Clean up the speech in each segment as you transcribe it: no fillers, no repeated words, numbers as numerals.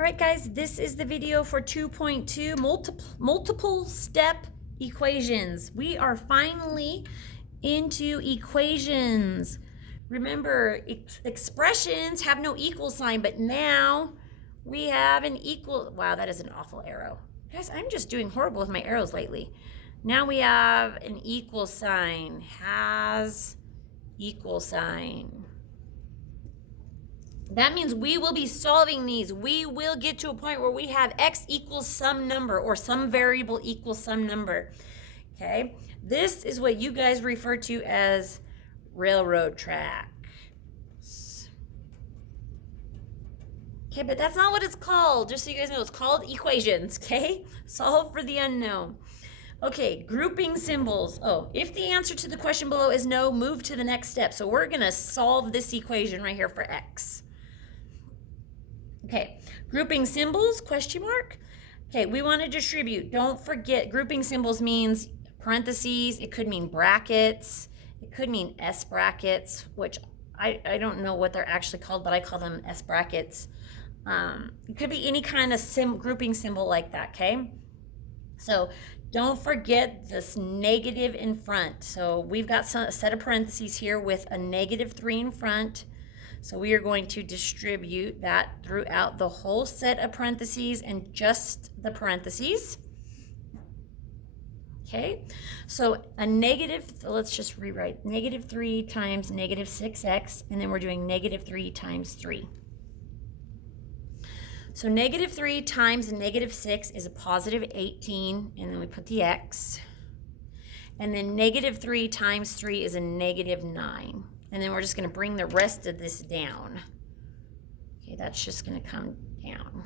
All right, guys, this is the video for 2.2, multiple step equations. We are finally into equations. Remember, expressions have no equal sign, but now we have an equal. Wow, that is an awful arrow. Guys, I'm just doing horrible with my arrows lately. Now we have an equal sign, has equal sign. That means we will be solving these. We will get to a point where we have x equals some number or some variable equals some number. Okay, this is what you guys refer to as railroad tracks. Okay, but that's not what it's called. Just so you guys know, it's called equations. Okay, solve for the unknown. Okay, grouping symbols. Oh, if the answer to the question below is no, move to the next step. So we're gonna solve this equation right here for x. Okay, grouping symbols, question mark. Okay, we want to distribute. Don't forget, grouping symbols means parentheses. It could mean brackets. It could mean S brackets, which I don't know what they're actually called, but I call them S brackets. It could be any kind of grouping symbol like that, okay? So don't forget this negative in front. So we've got a set of parentheses here with a -3 in front. So we are going to distribute that throughout the whole set of parentheses and just the parentheses. Okay, so a negative, let's just rewrite, -3 times -6x, and then we're doing -3 times 3. So -3 times -6 is a +18, and then we put the x. And then -3 times 3 is a -9. And then we're just going to bring the rest of this down. Okay, that's just going to come down.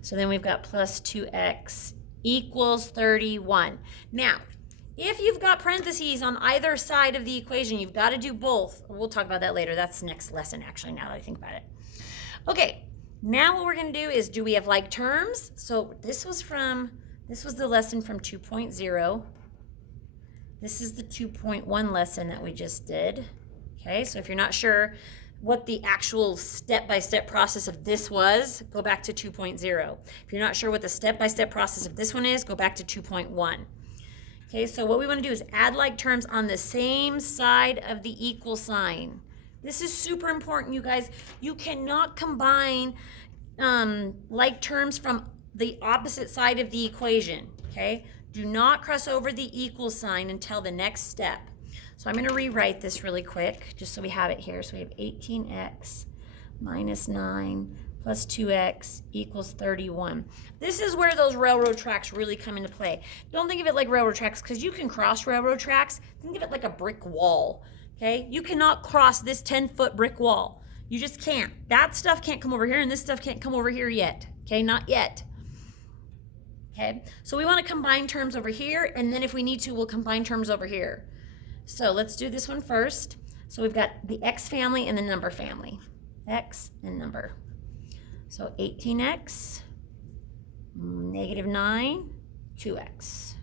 So then we've got plus 2x equals 31. Now, if you've got parentheses on either side of the equation, you've got to do both. We'll talk about that later. That's the next lesson, actually, now that I think about it. Okay, now what we're going to do is, do we have like terms? So this was the lesson from 2.0. This is the 2.1 lesson that we just did. Okay, so if you're not sure what the actual step-by-step process of this was, go back to 2.0. If you're not sure what the step-by-step process of this one is, go back to 2.1. Okay, so what we want to do is add like terms on the same side of the equal sign. This is super important, you guys. You cannot combine like terms from the opposite side of the equation, okay? Do not cross over the equal sign until the next step. So I'm going to rewrite this really quick, just so we have it here. So we have 18x minus 9 plus 2x equals 31. This is where those railroad tracks really come into play. Don't think of it like railroad tracks, because you can cross railroad tracks. Think of it like a brick wall, okay? You cannot cross this 10-foot brick wall. You just can't. That stuff can't come over here, and this stuff can't come over here yet, okay? Not yet. Okay, so we want to combine terms over here, and then if we need to, we'll combine terms over here. So let's do this one first. So we've got the x family and the number family. X and number. So 18x, -9, 2x.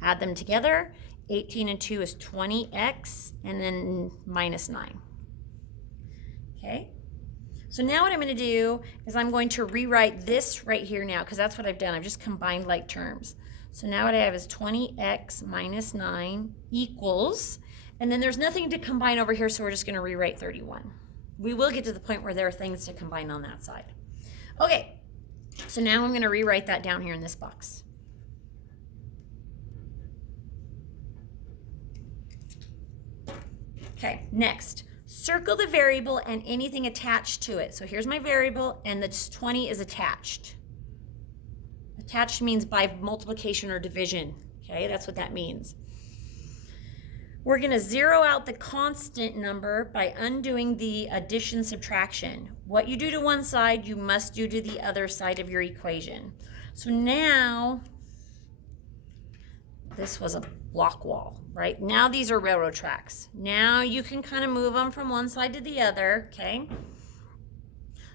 Add them together. 18 and 2 is 20x, and then -9. Okay. So now what I'm going to do is I'm going to rewrite this right here now, because that's what I've done. I've just combined like terms. So now what I have is 20x minus 9 equals, and then there's nothing to combine over here, so we're just going to rewrite 31. We will get to the point where there are things to combine on that side. Okay, so now I'm going to rewrite that down here in this box. Okay, next. Circle the variable and anything attached to it. So here's my variable, and the 20 is attached. Attached means by multiplication or division. Okay, that's what that means. We're going to zero out the constant number by undoing the addition subtraction. What you do to one side, you must do to the other side of your equation. So now, this was a block wall, right? Now these are railroad tracks. Now you can kind of move them from one side to the other, okay?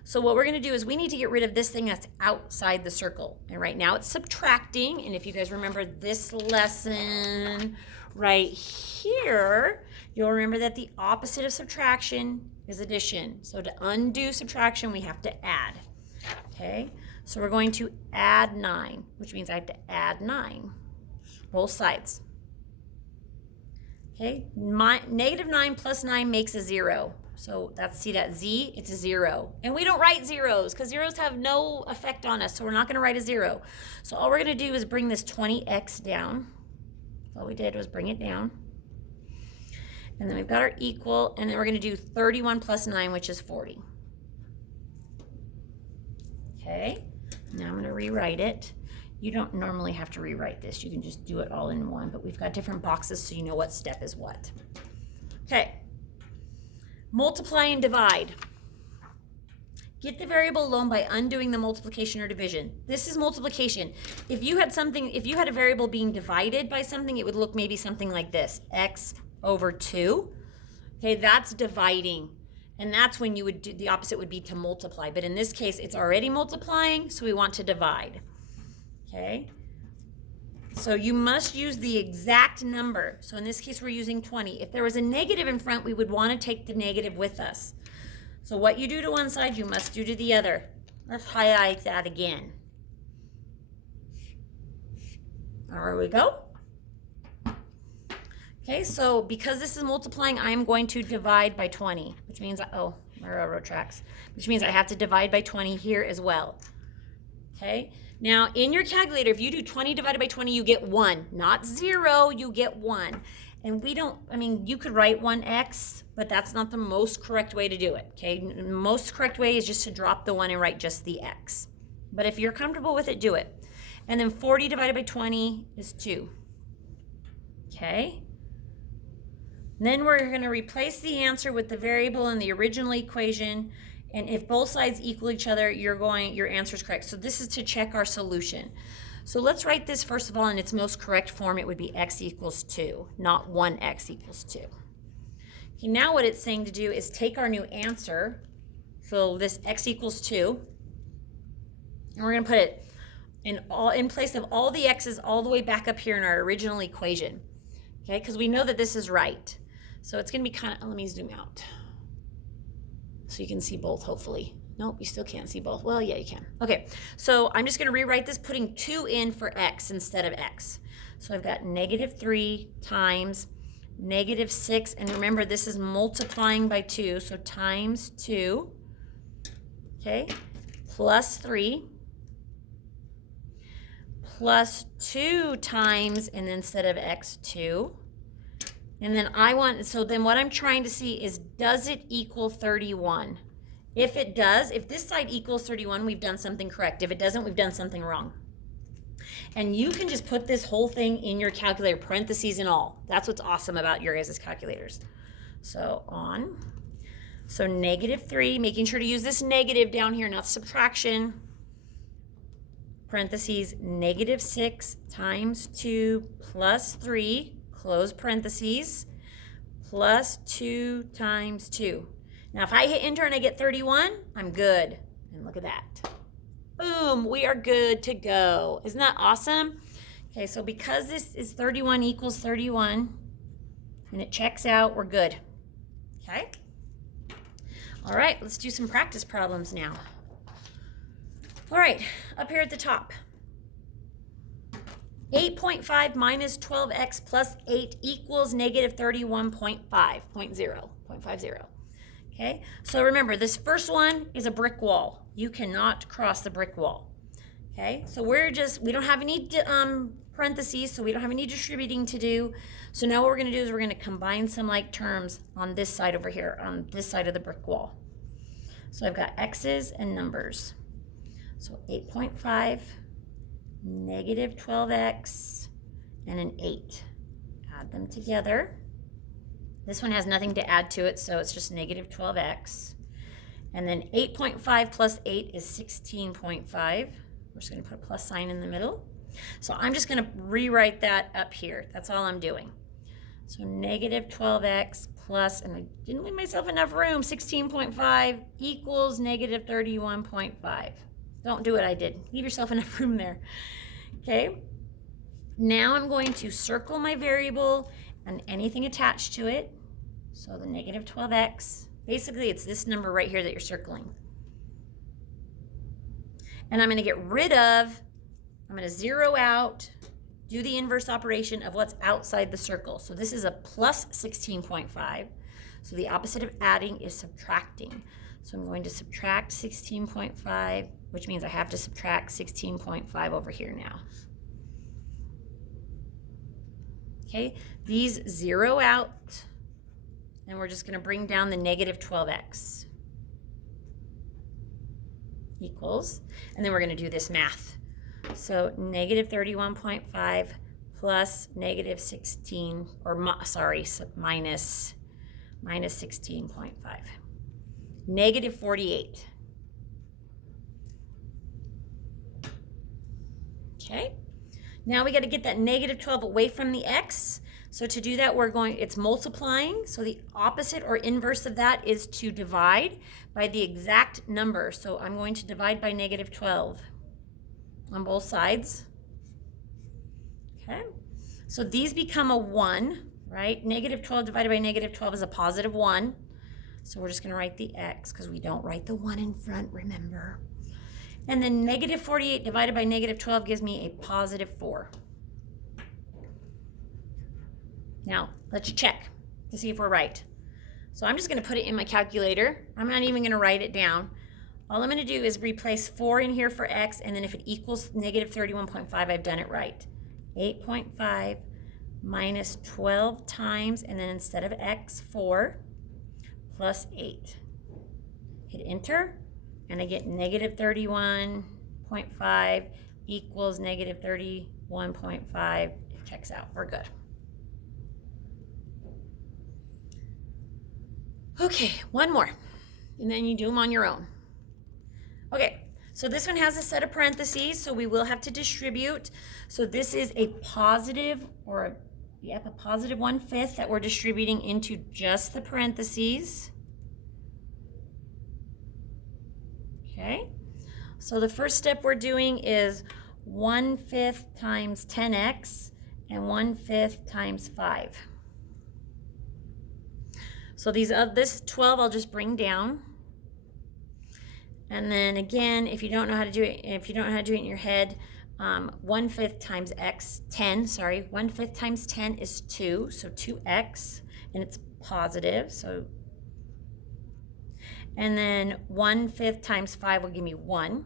So what we're going to do is we need to get rid of this thing that's outside the circle. And right now it's subtracting. And if you guys remember this lesson right here, you'll remember that the opposite of subtraction is addition. So to undo subtraction, we have to add. Okay, so we're going to add 9, which means I have to add 9, both sides. Okay, negative 9 plus 9 makes a 0. So see that Z, it's a 0. And we don't write zeros because zeros have no effect on us, so we're not going to write a 0. So all we're going to do is bring this 20x down. All we did was bring it down. And then we've got our equal, and then we're going to do 31 plus 9, which is 40. Okay, now I'm going to rewrite it. You don't normally have to rewrite this. You can just do it all in one, but we've got different boxes so you know what step is what. Okay, multiply and divide. Get the variable alone by undoing the multiplication or division. This is multiplication. If you had a variable being divided by something, it would look maybe something like this, x over 2. Okay, that's dividing. And that's when you would do, the opposite would be to multiply. But in this case, it's already multiplying, so we want to divide. Okay? So you must use the exact number. So in this case, we're using 20. If there was a negative in front, we would want to take the negative with us. So what you do to one side, you must do to the other. Let's highlight that again. There we go. Okay, so because this is multiplying, I am going to divide by 20, which means, oh, my railroad tracks, which means I have to divide by 20 here as well. Okay, now in your calculator, if you do 20 divided by 20, you get 1, not 0, you get 1. And we don't, I mean, you could write 1x, but that's not the most correct way to do it, okay? The most correct way is just to drop the 1 and write just the x. But if you're comfortable with it, do it. And then 40 divided by 20 is 2, okay? Then we're going to replace the answer with the variable in the original equation, and if both sides equal each other, your answer is correct. So this is to check our solution. So let's write this first of all in its most correct form. It would be x equals 2, not 1x equals 2. Okay, now what it's saying to do is take our new answer, so this x equals 2, and we're going to put it in place of all the x's all the way back up here in our original equation. Okay, because we know that this is right. So it's going to be kind of, let me zoom out so you can see both, hopefully. Nope, you still can't see both. Well, yeah, you can. Okay, so I'm just going to rewrite this, putting 2 in for x instead of x. So I've got negative 3 times negative 6, and remember this is multiplying by 2, so times 2, okay, plus 3, plus 2 times, and then instead of x, 2. And then so then what I'm trying to see is, does it equal 31? If it does, if this side equals 31, we've done something correct. If it doesn't, we've done something wrong. And you can just put this whole thing in your calculator, parentheses and all. That's what's awesome about your guys' calculators. So so negative 3, making sure to use this negative down here, not subtraction. Parentheses, negative 6 times 2 plus 3, close parentheses, plus 2 times 2. Now, if I hit enter and I get 31, I'm good. And look at that. Boom, we are good to go. Isn't that awesome? Okay, so because this is 31 equals 31, and it checks out, we're good. Okay? All right, let's do some practice problems now. All right, up here at the top. 8.5 minus 12x plus 8 equals negative 31.50. Okay, so remember, this first one is a brick wall. You cannot cross the brick wall. Okay, so we don't have any parentheses, so we don't have any distributing to do. So now what we're going to do is we're going to combine some like terms on this side over here, on this side of the brick wall. So I've got x's and numbers. So 8.5, negative 12x, and an 8. Add them together. This one has nothing to add to it, so it's just negative 12x. And then 8.5 plus 8 is 16.5. We're just going to put a plus sign in the middle. So I'm just going to rewrite that up here. That's all I'm doing. So negative 12x plus, and I didn't leave myself enough room, 16.5 equals negative 31.5. Don't do what I did. Leave yourself enough room there. Okay. Now I'm going to circle my variable and anything attached to it. So the negative 12x, basically it's this number right here that you're circling. And I'm going to get rid of, I'm going to zero out, do the inverse operation of what's outside the circle. So this is a plus 16.5. So the opposite of adding is subtracting. So I'm going to subtract 16.5, which means I have to subtract 16.5 over here now. Okay, these zero out, and we're just going to bring down the negative 12x equals, and then we're going to do this math. So negative 31.5 plus negative 16, or minus 16.5. Negative 48. Okay. Now we got to get that negative 12 away from the x. So to do that, it's multiplying. So the opposite or inverse of that is to divide by the exact number. So I'm going to divide by negative 12 on both sides. Okay. So these become a 1, right? Negative 12 divided by negative 12 is a positive 1. So we're just going to write the x because we don't write the 1 in front, remember. And then negative 48 divided by negative 12 gives me a positive 4. Now, let's check to see if we're right. So I'm just going to put it in my calculator. I'm not even going to write it down. All I'm going to do is replace 4 in here for x, and then if it equals negative 31.5, I've done it right. 8.5 minus 12 times, and then instead of x, 4, plus 8. Hit enter. And I get negative 31.5 equals negative 31.5. It checks out. We're good. Okay, one more. And then you do them on your own. Okay, so this one has a set of parentheses, so we will have to distribute. So this is a positive, or a positive 1/5 that we're distributing into just the parentheses. Okay, so the first step we're doing is 1/5 times 10x and 1/5 times 5. So this 12 I'll just bring down. And then again, if you don't know how to do it, in your head, 1/5 times x, 10, 1/5 times 10 is 2, so 2x, and it's positive, so. And then 1/5 times 5 will give me 1.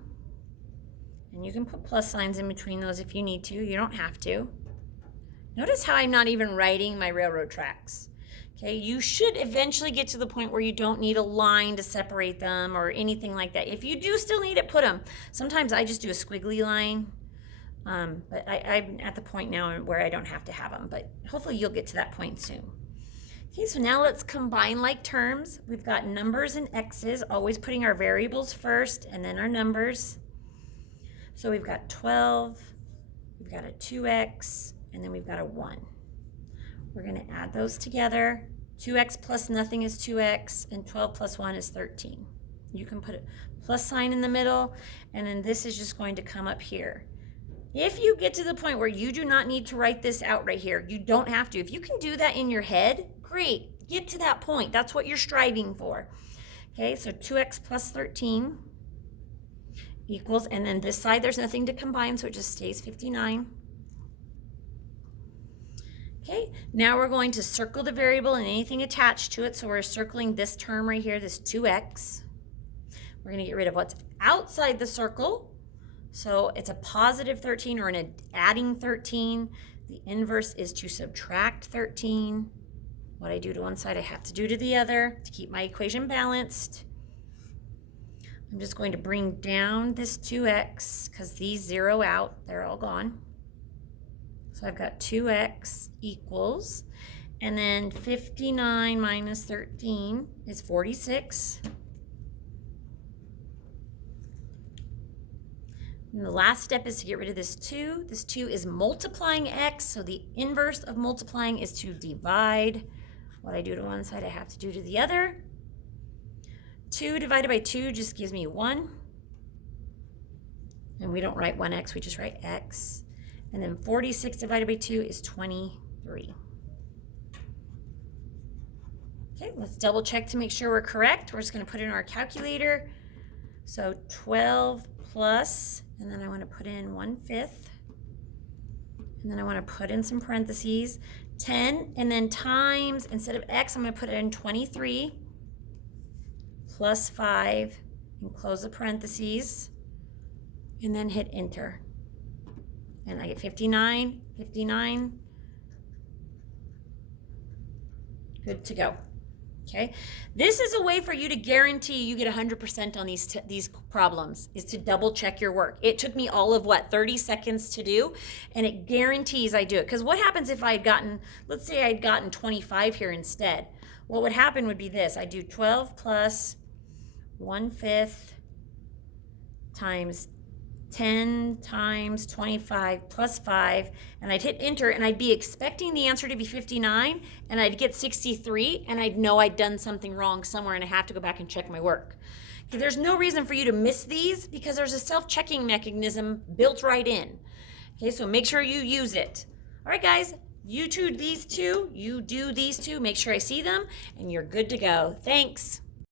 And you can put plus signs in between those if you need to. You don't have to. Notice how I'm not even writing my railroad tracks. Okay, you should eventually get to the point where you don't need a line to separate them or anything like that. If you do still need it, put them. Sometimes I just do a squiggly line. But I'm at the point now where I don't have to have them. But hopefully you'll get to that point soon. Okay, so now let's combine like terms. We've got numbers and x's, always putting our variables first and then our numbers. So we've got 12, we've got a 2x, and then we've got a 1. We're going to add those together. 2x plus nothing is 2x, and 12 plus 1 is 13. You can put a plus sign in the middle, and then this is just going to come up here. If you get to the point where you do not need to write this out right here, you don't have to. If you can do that in your head, great. Get to that point. That's what you're striving for. Okay, so 2x plus 13 equals, and then this side there's nothing to combine, so it just stays 59. Okay, now we're going to circle the variable and anything attached to it. So we're circling this term right here, this 2x. We're going to get rid of what's outside the circle. So it's a positive 13 or an adding 13. The inverse is to subtract 13. What I do to one side, I have to do to the other to keep my equation balanced. I'm just going to bring down this 2x because these zero out. They're all gone. So I've got 2x equals, and then 59 minus 13 is 46. And the last step is to get rid of this 2. This 2 is multiplying x, so the inverse of multiplying is to divide. What I do to one side, I have to do to the other. 2 divided by 2 just gives me 1. And we don't write 1x, we just write x. And then 46 divided by 2 is 23. Okay, let's double check to make sure we're correct. We're just going to put it in our calculator. So 12 plus, and then I want to put in 1/5. And then I want to put in some parentheses, 10, and then times, instead of x, I'm going to put it in 23 plus 5, and close the parentheses, and then hit enter. And I get 59, 59. Good to go. Okay, this is a way for you to guarantee you get 100% on these problems, is to double check your work. It took me all of 30 seconds to do, and it guarantees I do it. Because what happens if I had gotten, let's say I had gotten 25 here instead? What would happen would be this. I do 12 plus 1/5 times 10 times 25 plus 5, and I'd hit enter, and I'd be expecting the answer to be 59, and I'd get 63, and I'd know I'd done something wrong somewhere, and I have to go back and check my work. Okay, there's no reason for you to miss these because there's a self-checking mechanism built right in. Okay, so make sure you use it. All right, guys, you do these two, make sure I see them, and you're good to go. Thanks.